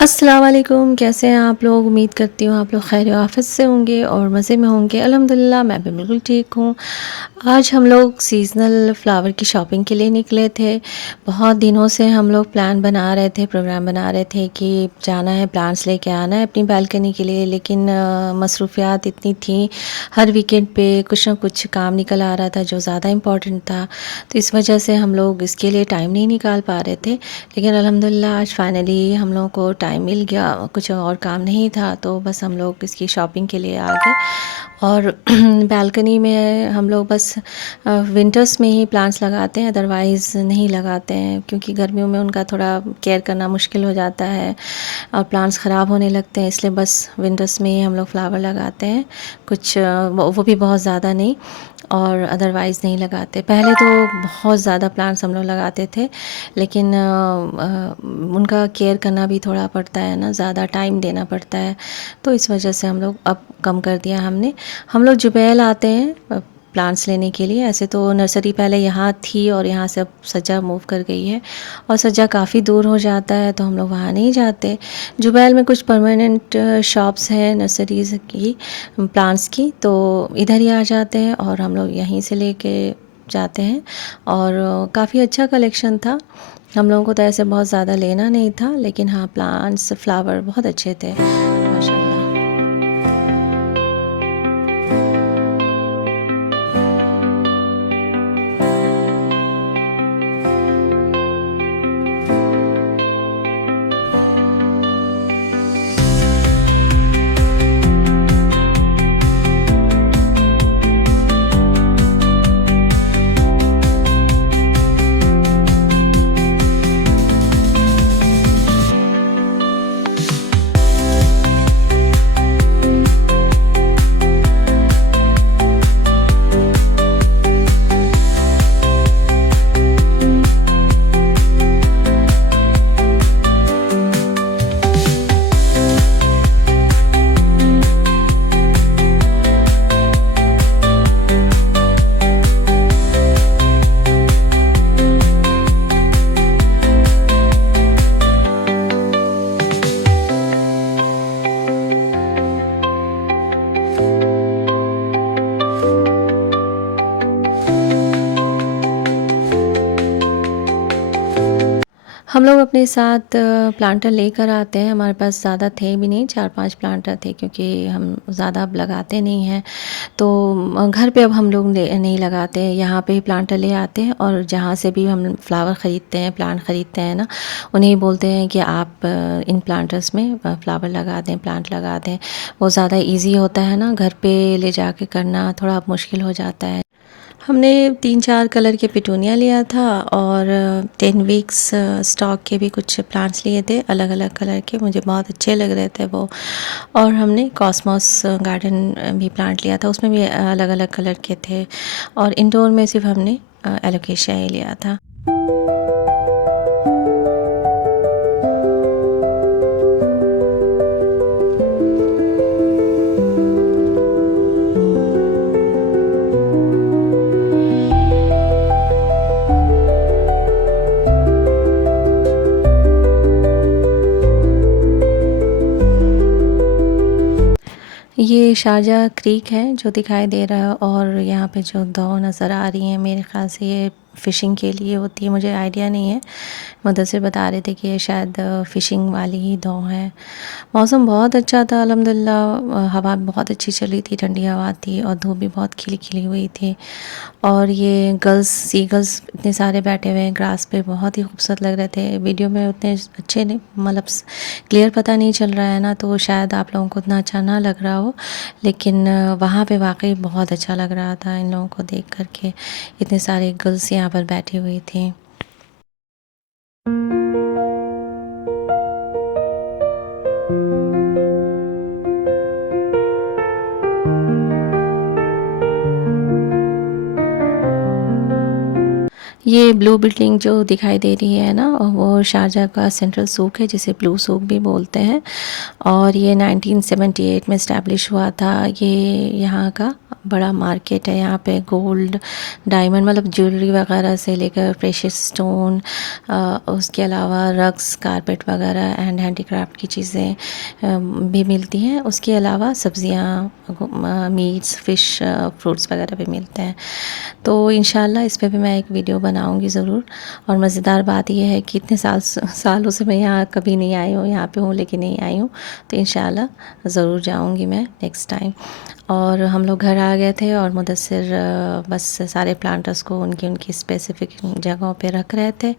अस्सलाम वालेकुम, कैसे हैं आप लोग? उम्मीद करती हूँ आप लोग खैर आफियत से होंगे और मज़े में होंगे। अल्हम्दुलिल्लाह मैं भी बिल्कुल ठीक हूँ। आज हम लोग सीज़नल फ्लावर की शॉपिंग के लिए निकले थे। बहुत दिनों से हम लोग प्लान बना रहे थे, प्रोग्राम बना रहे थे कि जाना है, प्लांट्स लेके आना है अपनी बालकनी के लिए, लेकिन मसरूफ़ियात इतनी थी। हर वीकेंड पे कुछ ना कुछ काम निकल आ रहा था जो ज़्यादा इम्पोर्टेंट था, तो इस वजह से हम लोग इसके लिए टाइम नहीं निकाल पा रहे थे। लेकिन अल्हम्दुलिल्लाह आज फ़ाइनली हम लोगों को टाइम मिल गया, कुछ और काम नहीं था, तो बस हम लोग इसकी शॉपिंग के लिए आ गए। और बालकनी में हम लोग बस विंटर्स में ही प्लांट्स लगाते हैं, अदरवाइज़ नहीं लगाते हैं, क्योंकि गर्मियों में उनका थोड़ा केयर करना मुश्किल हो जाता है और प्लांट्स ख़राब होने लगते हैं, इसलिए बस विंटर्स में ही हम लोग फ्लावर लगाते हैं। कुछ वो भी बहुत ज़्यादा नहीं, और अदरवाइज़ नहीं लगाते। पहले तो बहुत ज़्यादा प्लांट्स हम लोग लगाते थे, लेकिन उनका केयर करना भी थोड़ा पड़ता है ना, ज़्यादा टाइम देना पड़ता है, तो इस वजह से हम लोग अब कम कर दिया हमने। हम लोग जुबैल आते हैं प्लांट्स लेने के लिए। ऐसे तो नर्सरी पहले यहाँ थी और यहाँ से अब सज्जा मूव कर गई है, और सज्जा काफ़ी दूर हो जाता है, तो हम लोग वहाँ नहीं जाते। जुबैल में कुछ परमानेंट शॉप्स हैं नर्सरीज़ की, प्लांट्स की, तो इधर ही आ जाते हैं और हम लोग यहीं से लेके जाते हैं। और काफ़ी अच्छा कलेक्शन था। हम लोगों को तो ऐसे बहुत ज़्यादा लेना नहीं था, लेकिन हाँ, प्लांट्स, फ्लावर बहुत अच्छे थे माशाल्लाह। हम लोग अपने साथ प्लांटर लेकर आते हैं। हमारे पास ज़्यादा थे भी नहीं, 4-5 प्लांटर थे, क्योंकि हम ज़्यादा अब लगाते नहीं हैं। तो घर पे अब हम लोग नहीं लगाते, यहाँ पे ही प्लांटर ले आते हैं। और जहाँ से भी हम फ्लावर ख़रीदते हैं, प्लांट ख़रीदते हैं ना, उन्हें बोलते हैं कि आप इन प्लांटर्स में फ्लावर लगा दें, प्लांट लगा दें। वो ज़्यादा ईज़ी होता है ना, घर पे ले जाके करना थोड़ा मुश्किल हो जाता है। हमने 3-4 कलर के पिटूनिया लिया था, और 10 वीक्स स्टॉक के भी कुछ प्लांट्स लिए थे, अलग अलग कलर के, मुझे बहुत अच्छे लग रहे थे वो। और हमने कॉस्मोस गार्डन भी प्लांट लिया था, उसमें भी अलग अलग कलर के थे। और इंडोर में सिर्फ हमने एलोकेशिया ही लिया था। ये शारजाह क्रीक है जो दिखाई दे रहा है, और यहाँ पे जो दौ नज़र आ रही हैं, मेरे ख़्याल से ये फ़िशिंग के लिए होती है, मुझे आइडिया नहीं है। मुदस्सिर बता रहे थे कि ये शायद फ़िशिंग वाली ही दौ है। मौसम बहुत अच्छा था अल्हम्दुलिल्लाह, हवा बहुत अच्छी चली थी, ठंडी हवा थी, और धूप भी बहुत खिली हुई थी। और ये सीगल्स इतने सारे बैठे हुए हैं ग्रास पे, बहुत ही खूबसूरत लग रहे थे। वीडियो में उतने अच्छे नहीं, मतलब क्लियर पता नहीं चल रहा है ना, तो शायद आप लोगों को उतना अच्छा ना लग रहा हो, लेकिन वहाँ पे वाकई बहुत अच्छा लग रहा था इन लोगों को देख कर के। इतने सारे गर्ल्स यहाँ पर बैठी हुई थी। ये ब्लू बिल्डिंग जो दिखाई दे रही है ना, वो शारजाह का सेंट्रल सूक है, जिसे ब्लू सूक भी बोलते हैं। और ये 1978 में इस्टेब्लिश हुआ था ये यहाँ का, बड़ा मार्केट है यहाँ पे। गोल्ड, डायमंड मतलब ज्वेलरी वगैरह से लेकर प्रेशियस स्टोन, उसके अलावा रग्स, कारपेट वगैरह एंड हैंडीक्राफ्ट की चीज़ें भी मिलती हैं। उसके अलावा सब्जियाँ, मीट्स, फ़िश, फ्रूट्स वगैरह भी मिलते हैं। तो इंशाल्लाह इस पे भी मैं एक वीडियो बनाऊंगी ज़रूर। और मज़ेदार बात यह है कि इतने सालों से मैं यहाँ कभी नहीं आई हूँ, यहाँ पे हूँ लेकिन नहीं आई हूँ। तो इंशाल्लाह ज़रूर जाऊँगी मैं नेक्स्ट टाइम। और हम लोग घर आ गए थे और मुदस्सिर बस सारे प्लांटर्स को उनकी उनकी स्पेसिफ़िक जगहों पे रख रहे थे।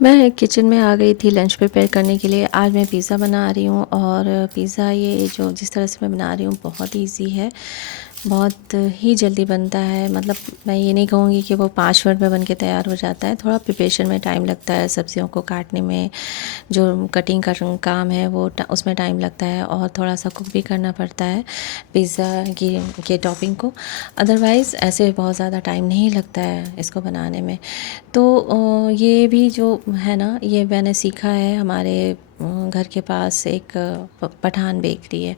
मैं किचन में आ गई थी लंच प्रिपेयर करने के लिए। आज मैं पिज़्ज़ा बना रही हूँ और पिज़्ज़ा ये जो जिस तरह से मैं बना रही हूँ बहुत ईज़ी है, बहुत ही जल्दी बनता है। मतलब मैं ये नहीं कहूँगी कि वो 5 मिनट में बन के तैयार हो जाता है। थोड़ा प्रिपरेशन में टाइम लगता है, सब्जियों को काटने में, जो कटिंग का काम है वो उसमें टाइम लगता है और थोड़ा सा कुक भी करना पड़ता है पिज़्ज़ा के टॉपिंग को। अदरवाइज़ ऐसे बहुत ज़्यादा टाइम नहीं लगता है इसको बनाने में। तो ये भी जो है ना, ये मैंने सीखा है हमारे घर के पास एक पठान बेकरी है।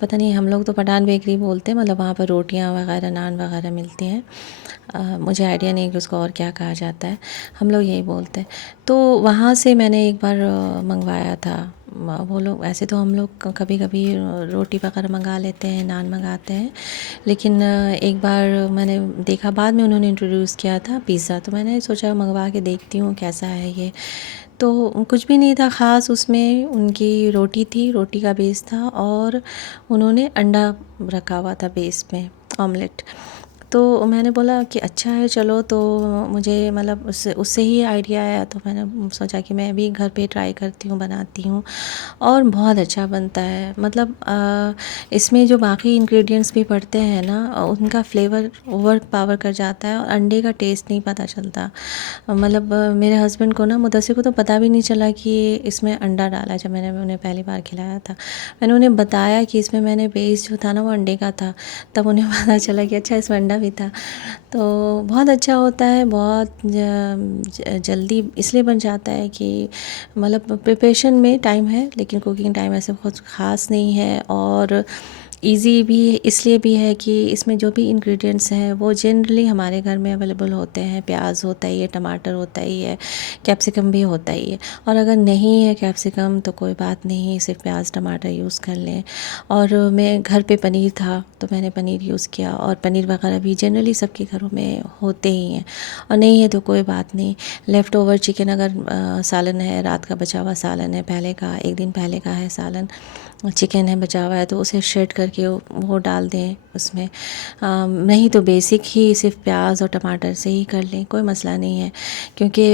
पता नहीं, हम लोग तो पठान बेकरी बोलते हैं, मतलब वहाँ पर रोटियाँ वगैरह, नान वगैरह मिलती हैं। मुझे आइडिया नहीं कि उसको और क्या कहा जाता है, हम लोग यही बोलते हैं। तो वहाँ से मैंने एक बार मंगवाया था। वो लोग ऐसे तो हम लोग कभी कभी रोटी वगैरह मंगा लेते हैं, नान मंगाते हैं, लेकिन एक बार मैंने देखा बाद में उन्होंने इंट्रोड्यूस किया था पिज़्ज़ा, तो मैंने सोचा मंगवा के देखती हूँ कैसा है ये। तो कुछ भी नहीं था ख़ास उसमें, उनकी रोटी थी, रोटी का बेस था और उन्होंने अंडा रखा हुआ था बेस में, ऑमलेट। तो मैंने बोला कि अच्छा है चलो, तो मुझे मतलब उससे उससे ही आइडिया आया, तो मैंने सोचा कि मैं भी घर पे ट्राई करती हूँ, बनाती हूँ और बहुत अच्छा बनता है। मतलब इसमें जो बाकी इंग्रेडिएंट्स भी पड़ते हैं ना, उनका फ्लेवर ओवर पावर कर जाता है और अंडे का टेस्ट नहीं पता चलता। मतलब मेरे हस्बैंड को ना, मुदस्सिर को तो पता भी नहीं चला कि इसमें अंडा डाला। जब मैंने उन्हें पहली बार खिलाया था, मैंने उन्हें बताया कि इसमें मैंने बेस जो था ना वो अंडे का था, तब उन्हें पता चला कि अच्छा इसमें अंडा भी था। तो बहुत अच्छा होता है, बहुत जल्दी इसलिए बन जाता है कि मतलब प्रिपरेशन में टाइम है लेकिन कुकिंग टाइम ऐसे बहुत ख़ास नहीं है। और इजी भी इसलिए भी है कि इसमें जो भी इंग्रेडिएंट्स हैं वो जनरली हमारे घर में अवेलेबल होते हैं। प्याज होता ही है, टमाटर होता ही है, कैप्सिकम भी होता ही है। और अगर नहीं है कैप्सिकम तो कोई बात नहीं, सिर्फ प्याज टमाटर यूज़ कर लें। और मैं घर पे पनीर था तो मैंने पनीर यूज़ किया, और पनीर वगैरह भी जनरली सबके घरों में होते ही हैं। और नहीं है तो कोई बात नहीं, लेफ़्ट ओवर चिकन अगर सालन है, रात का बचा हुआ सालन है, पहले का एक दिन पहले का है सालन, चिकन है बचा हुआ है, तो उसे श्रेड करके वो डाल दें उसमें। नहीं तो बेसिक ही सिर्फ प्याज और टमाटर से ही कर लें, कोई मसला नहीं है, क्योंकि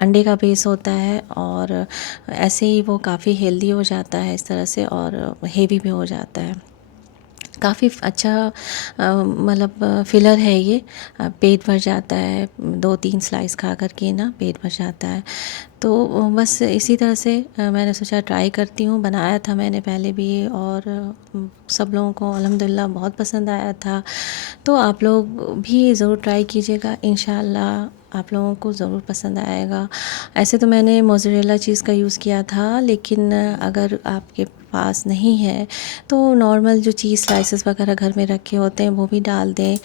अंडे का बेस होता है और ऐसे ही वो काफ़ी हेल्दी हो जाता है इस तरह से, और हेवी भी हो जाता है। काफ़ी अच्छा मतलब फिलर है ये, पेट भर जाता है, 2-3 स्लाइस खा कर के ना पेट भर जाता है। तो बस इसी तरह से मैंने सोचा ट्राई करती हूँ। बनाया था मैंने पहले भी और सब लोगों को अल्हम्दुलिल्लाह बहुत पसंद आया था। तो आप लोग भी ज़रूर ट्राई कीजिएगा, इंशाल्लाह आप लोगों को ज़रूर पसंद आएगा। ऐसे तो मैंने मोज़रेला चीज़ का यूज़ किया था, लेकिन अगर आपके पास नहीं है तो नॉर्मल जो चीज़ स्लाइसेस वगैरह घर में रखे होते हैं वो भी डाल दें,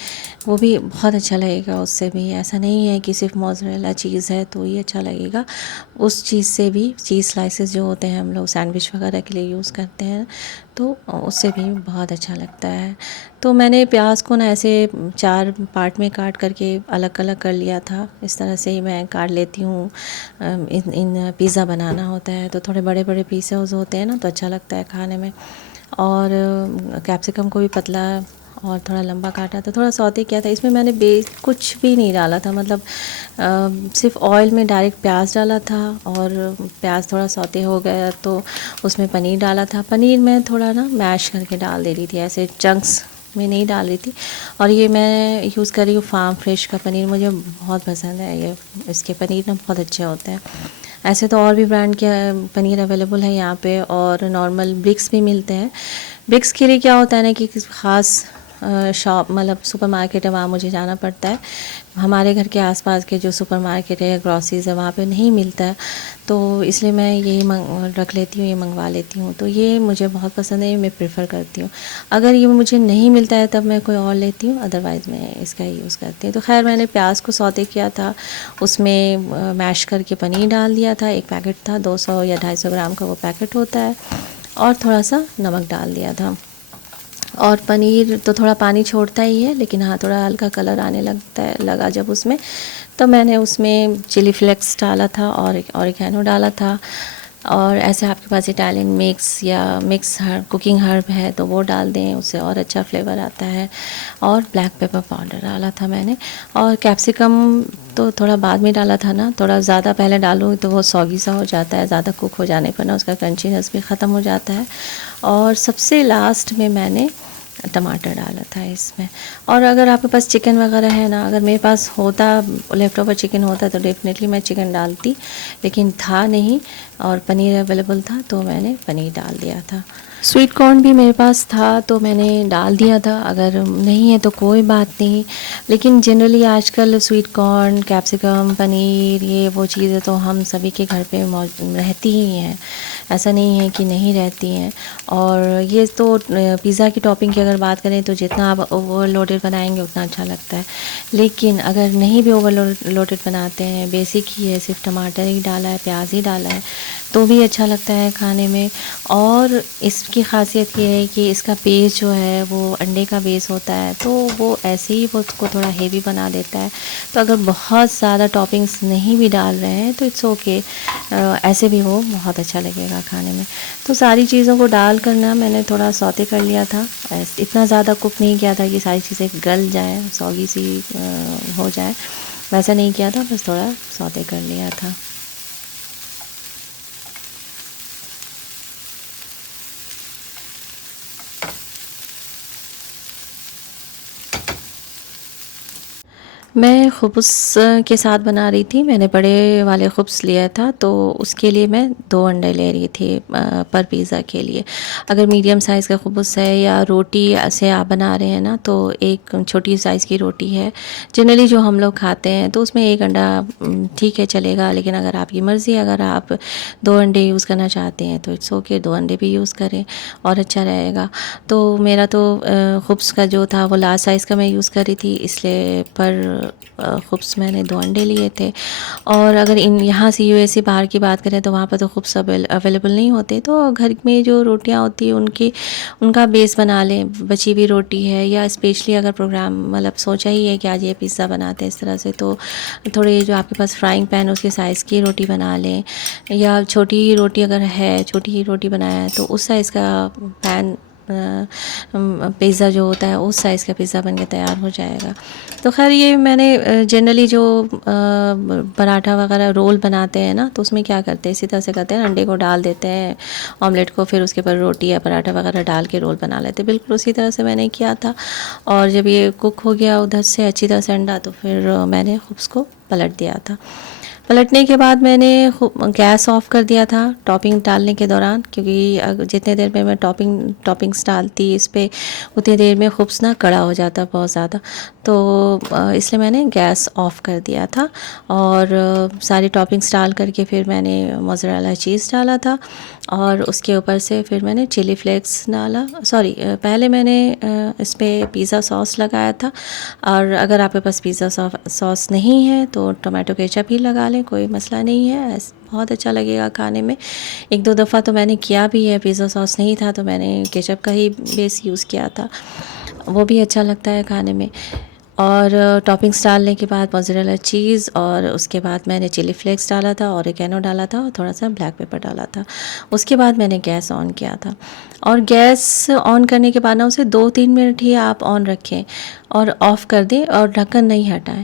वो भी बहुत अच्छा लगेगा। उससे भी ऐसा नहीं है कि सिर्फ मोज़रेला चीज़ है तो ये अच्छा लगेगा, उस चीज़ से भी चीज़ स्लाइसेस जो होते हैं हम लोग सैंडविच वगैरह के लिए यूज़ करते हैं तो उससे भी बहुत अच्छा लगता है। तो मैंने प्याज को ना ऐसे 4 पार्ट में काट करके अलग अलग कर लिया था। इस तरह से ही मैं काट लेती हूँ। इन पिज़्ज़ा बनाना होता है तो थोड़े बड़े बड़े पीसेस होते हैं ना तो अच्छा लगता है खाने में। और कैप्सिकम को भी पतला और थोड़ा लंबा काटा था, थोड़ा सौते किया था। इसमें मैंने कुछ भी नहीं डाला था, मतलब सिर्फ ऑयल में डायरेक्ट प्याज डाला था और प्याज थोड़ा सौते हो गया तो उसमें पनीर डाला था। पनीर मैं थोड़ा ना मैश करके डाल दे रही थी, ऐसे चंक्स में नहीं डाल रही थी। और ये मैं यूज़ कर रही हूँ फार्म फ्रेश का पनीर, मुझे बहुत पसंद है ये, इसके पनीर ना बहुत अच्छे होते हैं। ऐसे तो और भी ब्रांड के पनीर अवेलेबल है यहाँ पे और नॉर्मल ब्रिक्स भी मिलते हैं। ब्रिक्स के लिए क्या होता है ना कि ख़ास शॉप मतलब सुपरमार्केट है वहाँ मुझे जाना पड़ता है। हमारे घर के आसपास के जो सुपरमार्केट है या ग्रॉसरीज है वहाँ पे नहीं मिलता है, तो इसलिए मैं यही रख लेती हूँ, ये मंगवा लेती हूँ। तो ये मुझे बहुत पसंद है, ये मैं प्रेफर करती हूँ। अगर ये मुझे नहीं मिलता है तब मैं कोई और लेती हूँ, अदरवाइज़ मैं इसका ही यूज़ करती हूँ। तो खैर मैंने प्याज को सौते किया था, उसमें मैश करके पनीर डाल दिया था। एक पैकेट था, 200 या 250 ग्राम का वो पैकेट होता है, और थोड़ा सा नमक डाल दिया था। और पनीर तो थोड़ा पानी छोड़ता ही है, लेकिन हाँ थोड़ा हल्का कलर आने लगा जब उसमें, तो मैंने उसमें चिली फ्लेक्स डाला था और ऑरिगेनो डाला था। और ऐसे आपके पास इटालियन मिक्स या मिक्स हर्ब कुकिंग हर्ब है तो वो डाल दें, उससे और अच्छा फ्लेवर आता है। और ब्लैक पेपर पाउडर डाला था मैंने। और कैप्सिकम तो थोड़ा बाद में डाला था ना, थोड़ा ज़्यादा पहले डालूँ तो वो सॉगी सा हो जाता है, ज़्यादा कुक हो जाने पर ना उसका क्रंचीनेस भी ख़त्म हो जाता है। और सबसे लास्ट में मैंने टमाटर डाला था इसमें। और अगर आपके पास चिकन वगैरह है ना, अगर मेरे पास होता लेफ़्ट ओवर चिकन होता तो डेफ़िनेटली मैं चिकन डालती, लेकिन था नहीं और पनीर अवेलेबल था तो मैंने पनीर डाल दिया था। स्वीट कॉर्न भी मेरे पास था तो मैंने डाल दिया था, अगर नहीं है तो कोई बात नहीं। लेकिन जनरली आजकल स्वीट कॉर्न, कैप्सिकम, पनीर, ये वो चीज़ें तो हम सभी के घर पे रहती ही हैं, ऐसा नहीं है कि नहीं रहती हैं। और ये तो पिज़्ज़ा की टॉपिंग की अगर बात करें तो जितना आप ओवरलोडेड बनाएंगे उतना अच्छा लगता है। लेकिन अगर नहीं भी ओवरलोडेड बनाते हैं, बेसिक ही है, सिर्फ टमाटर ही डाला है, प्याज ही डाला है, तो भी अच्छा लगता है खाने में। और इसकी ख़ासियत ये है कि इसका बेस जो है वो अंडे का बेस होता है, तो वो ऐसे ही वो उसको थोड़ा हेवी बना देता है। तो अगर बहुत ज़्यादा टॉपिंग्स नहीं भी डाल रहे हैं तो इट्स ओके, ऐसे भी वो बहुत अच्छा लगेगा खाने में। तो सारी चीज़ों को डाल कर ना मैंने थोड़ा सौते कर लिया था, इतना ज़्यादा कुक नहीं किया था कि सारी चीज़ें गल जाए, सौगी सी हो जाए, वैसा नहीं किया था, बस थोड़ा सौते कर लिया था। मैं ख़ुब्ज़ के साथ बना रही थी, मैंने बड़े वाले ख़ुब्ज़ लिया था तो उसके लिए मैं 2 अंडे ले रही थी पर पिज़्ज़ा के लिए। अगर मीडियम साइज़ का ख़ुब्ज़ है या रोटी से आप बना रहे हैं ना तो एक छोटी साइज़ की रोटी है जनरली जो हम लोग खाते हैं, तो उसमें 1 अंडा ठीक है चलेगा। लेकिन अगर आपकी मर्ज़ी, अगर आप 2 अंडे यूज़ करना चाहते हैं तो इट्स ओके, 2 अंडे भी यूज़ करें और अच्छा रहेगा। तो मेरा तो ख़ुब्ज़ का जो था वो लार्ज साइज़ का मैं यूज़ कर रही थी, इसलिए पर ख़ुब्ज़ मैंने 2 अंडे लिए थे। और अगर यहाँ से यूएसए बाहर की बात करें तो वहाँ पर तो ख़ुब्ज़ अवेलेबल नहीं होते, तो घर में जो रोटियाँ होती हैं उनका बेस बना लें, बची हुई रोटी है या स्पेशली अगर प्रोग्राम मतलब सोचा ही है कि आज ये पिज़्ज़ा बनाते हैं इस तरह से, तो थोड़ी जो आपके पास फ्राइंग पैन उसके साइज़ की रोटी बना लें, या छोटी ही रोटी अगर है, छोटी ही रोटी बनाया है तो उस साइज़ का पैन पिज़्ज़ा जो होता है उस साइज़ का पिज़्ज़ा बन के तैयार हो जाएगा। तो ख़ैर ये मैंने जनरली जो पराठा वगैरह रोल बनाते हैं ना तो उसमें क्या करते हैं, इसी तरह से करते हैं, अंडे को डाल देते हैं ऑमलेट को, फिर उसके ऊपर रोटी या पराठा वगैरह डाल के रोल बना लेते हैं। बिल्कुल उसी तरह से मैंने किया था। और जब ये कुक हो गया उधर से अच्छी तरह से अंडा, तो फिर मैंने ख़ुब्ज़ को पलट दिया था। पलटने के बाद मैंने गैस ऑफ कर दिया था टॉपिंग डालने के दौरान, क्योंकि जितने देर में मैं टॉपिंग्स डालती इस पे उतनी देर में ख़ुब्ज़ ना कड़ा हो जाता बहुत ज़्यादा। तो इसलिए मैंने गैस ऑफ कर दिया था और सारी टॉपिंग्स डाल करके फिर मैंने मोज़रेला चीज़ डाला था और उसके ऊपर से फिर मैंने चिली फ्लेक्स डाला, सॉरी पहले मैंने इस पर पिज़्ज़ा सॉस लगाया था। और अगर आपके पास पिज़्ज़ा सॉस नहीं है तो टोमेटो केचप ही लगा लें, कोई मसला नहीं है, बहुत अच्छा लगेगा खाने में। एक दो दफ़ा तो मैंने किया भी है, पिज़्ज़ा सॉस नहीं था तो मैंने केचप का ही बेस यूज़ किया था, वो भी अच्छा लगता है खाने में। और टॉपिंग्स डालने के बाद मोज़रेला चीज़ और उसके बाद मैंने चिली फ्लेक्स डाला था, ऑरिगेनो डाला था और थोड़ा सा ब्लैक पेपर डाला था। उसके बाद मैंने गैस ऑन किया था और गैस ऑन करने के बाद ना उसे 2-3 मिनट ही आप ऑन रखें और ऑफ़ कर दें और ढक्कन नहीं हटाएं,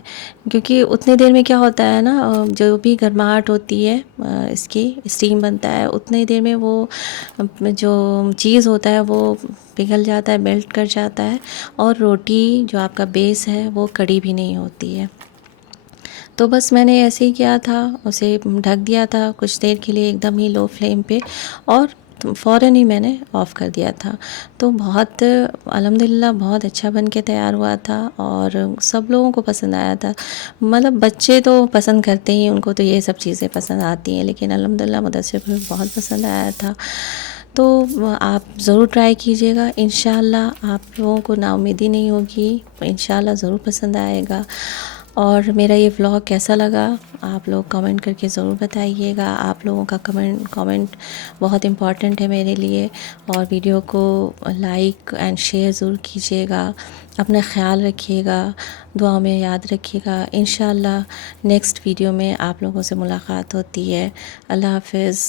क्योंकि उतने देर में क्या होता है ना, जो भी गर्माहट होती है इसकी स्टीम बनता है उतने देर में वो जो चीज़ होता है वो पिघल जाता है, मेल्ट कर जाता है और रोटी जो आपका बेस है वो कड़ी भी नहीं होती है। तो बस मैंने ऐसे ही किया था, उसे ढक दिया था कुछ देर के लिए एकदम ही लो फ्लेम पे और फ़ौरन ही मैंने ऑफ़ कर दिया था। तो बहुत अल्हम्दुलिल्लाह बहुत अच्छा बन के तैयार हुआ था और सब लोगों को पसंद आया था। मतलब बच्चे तो पसंद करते ही, उनको तो ये सब चीज़ें पसंद आती हैं, लेकिन अल्हम्दुलिल्लाह मुदस्सिर को भी बहुत पसंद आया था। तो आप ज़रूर ट्राई कीजिएगा, इंशाअल्लाह आप लोगों को नाउम्मीदी नहीं होगी, इंशाअल्लाह ज़रूर पसंद आएगा। और मेरा ये व्लॉग कैसा लगा आप लोग कमेंट करके ज़रूर बताइएगा। आप लोगों का कमेंट बहुत इम्पॉर्टेंट है मेरे लिए। और वीडियो को लाइक एंड शेयर ज़रूर कीजिएगा। अपना ख़्याल रखिएगा, दुआ में याद रखिएगा। इंशाअल्लाह नेक्स्ट वीडियो में आप लोगों से मुलाकात होती है। अल्लाह हाफ़िज़।